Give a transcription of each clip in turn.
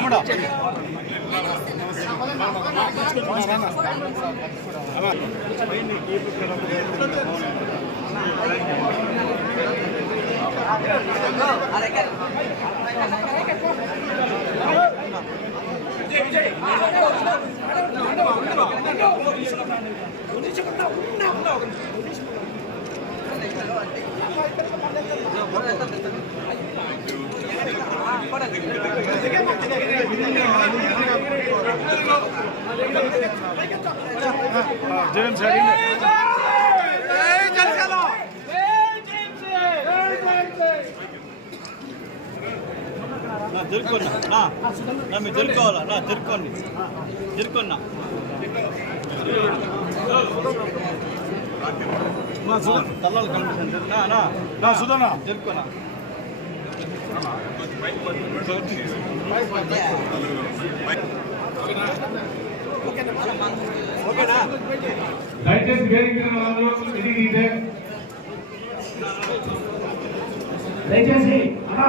ఉండా ఉండా ఒక నిమిషం జేమ్స్ జరుకున్నా మీరు జరుకోవాలా నా జరుకోండి జరుకున్నా తల్లలు కనిపిస్తుంది జరుకున్నా దయచేసి వేదిక తిరిగి దయచేసి అన్నా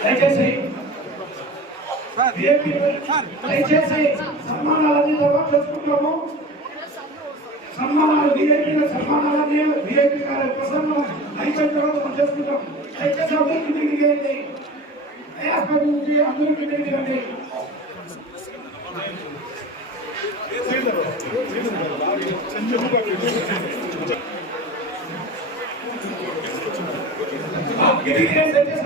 దయచేసి దయచేసి సన్మానాలన్నీ తర్వాత చేసుకుంటాము సన్మానాలు విఐపీల సన్మానాలన్నీ విఐపీ గారి ప్రసంగం అయిపోయిన తర్వాత మనం చేసుకుంటాం దయచేసి అందరూ కిందికి దిగేయండి ప్రయాసపడి నుంచి అందరూ కిందికి దిగండి చెంచు Yeah.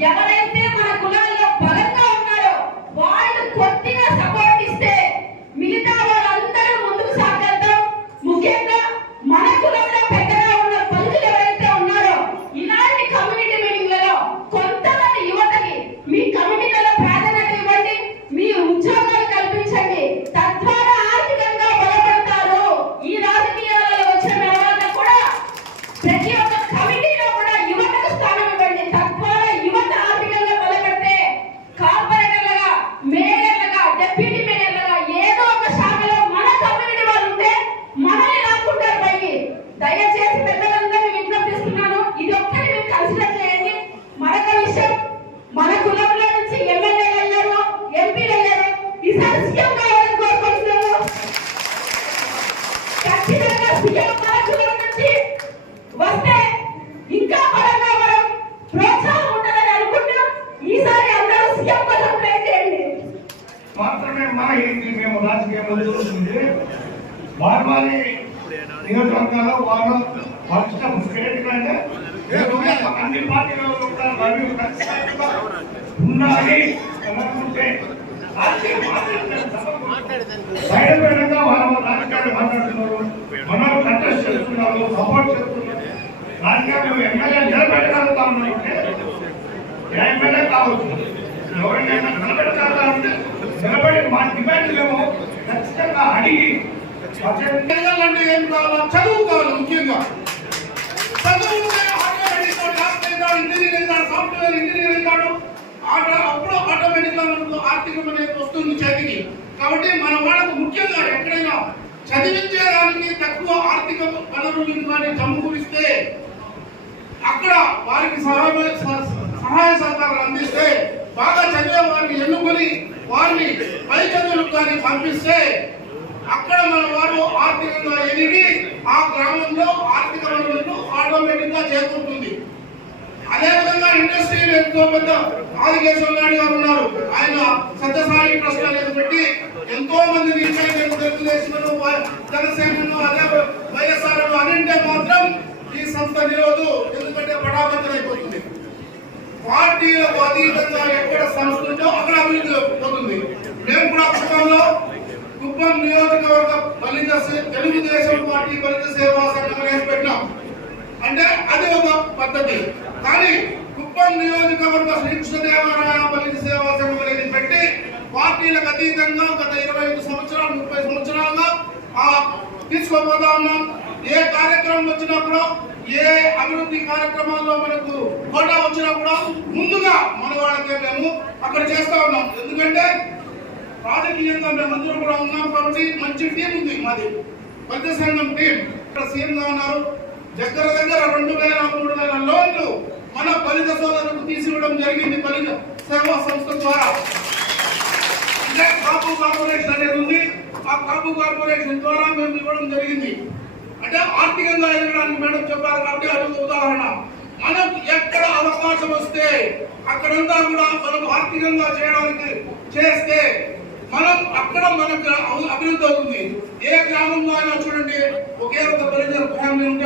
ఎవరైనా మాత్రమే మన ఇది మేము రాజకీయంలో చూస్తుంది వారి వారి నియోజకవర్గాల్లో వారు వారి ఇష్టం ఎందుకంటే అన్ని పార్టీలలో ఉండాలి అనుకుంటే బయటపడంగా వాళ్ళు రాజకీయాలు మాట్లాడుతున్నారు మనల్ని ఎమ్మెల్యే నిలబెట్టాలి ఎమ్మెల్యే కావచ్చు ఎవరినైనా నిలబెట్టాలంటే నిలబడి మా డిమాండ్ ఏమో ఖచ్చితంగా అడిగి అంటే ఏం కావాలా? చదువు కావాలి ముఖ్యంగా. చదువు ఉంటే ఆటోమేటిక్ ఇంజనీర్ అవుతాడు, సాఫ్ట్వేర్ ఇంజనీరింగ్ అవుతాడు. ఆటో అప్పుడు ఆటోమేటిక్గా మనకు ఆర్థికం అనేది వస్తుంది చేతికి కాబట్టి మన వాళ్ళకు ముఖ్యంగా ఎక్కడైనా చదివించేదానికి తక్కువ ఆర్థిక వనరులు కానీ సమకూరిస్తే అక్కడ వారికి సహాయ స- సహాయ సహకారాలు అందిస్తే బాగా చదివే వారిని ఎన్నుకొని వారిని పై చదువులకు కానీ పంపిస్తే అక్కడ మన వారు ఆర్థికంగా ఎదిగి ఆ గ్రామంలో ఆర్థిక వనరులను ఆటోమేటిక్గా చేకూరుతుంది అదేవిధంగా ఇండస్ట్రీ ఎంతో పెద్ద ఆదికేశ్వర నాయుడు గారు ఉన్నారు. ఆయన సత్యసాయి ట్రస్ట్ అనేది పెట్టి ఎంతో మందిని తెలుగుదేశంలో జనసేనను అదే వైఎస్ఆర్ అనింటే మాత్రం ఈ సంస్థ నిలవదు. ఎందుకంటే బడాబద్దలు అయిపోతుంది పార్టీలకు అతీతంగా ఎక్కడ సంస్థ ఉందో అక్కడ అభివృద్ధి పోతుంది మేము కూడా కుప్పంలో కుప్పం నియోజకవర్గ దళిత తెలుగుదేశం పార్టీ ఫలిత సేవా సంఘం వేసి పెట్టినాం. అంటే అది ఒక పద్ధతి. కానీ కుప్పం నియోజకవర్గ శ్రీకృష్ణదేవరాయ ఫలిత సేవా సంఘం అనేది పెట్టి పార్టీలకు అతీతంగా గత ఇరవై ఐదు సంవత్సరాలు ముప్పై సంవత్సరాలుగా ఆ తీసుకోబోతా ఉన్నాం. ఏ కార్యక్రమం వచ్చినప్పుడు ఏ అభివృద్ధి కార్యక్రమాల్లో మనకు కోటా వచ్చినా కూడా ముందుగా మన వాళ్ళకే మేము అక్కడ చేస్తా ఉన్నాం. ఎందుకంటే రాజకీయంగా మేమందరం కూడా ఉన్నాం కాబట్టి మంచి టీం ఉంది మాది. పెద్ద సంఘం టీం ఇక్కడ సీఎం గా ఉన్నారు. దగ్గర దగ్గర రెండు వేల మూడు వేల లోన్లు మన ఫలిత సోదరులకు తీసివ్వడం జరిగింది ఫలిత సేవా సంస్థ ద్వారా. కాపు కార్పొరేషన్ అనేది ఉంది. ఆ కాపు కార్పొరేషన్ ద్వారా మేము ఇవ్వడం జరిగింది. అంటే ఆర్థికంగా ఎదగడానికి మేడం చెప్పారు కాబట్టి అది ఉదాహరణ. మనకు ఎక్కడ అవకాశం వస్తే అక్కడంతా కూడా మనం ఆర్థికంగా చేయడానికి చేస్తే మనం అక్కడ మనకు అభివృద్ధి అవుతుంది. ఏ గ్రామంలో అయినా చూడండి ఒకే ఒక పరిచయం ఫ్యామిలీ ఉంటే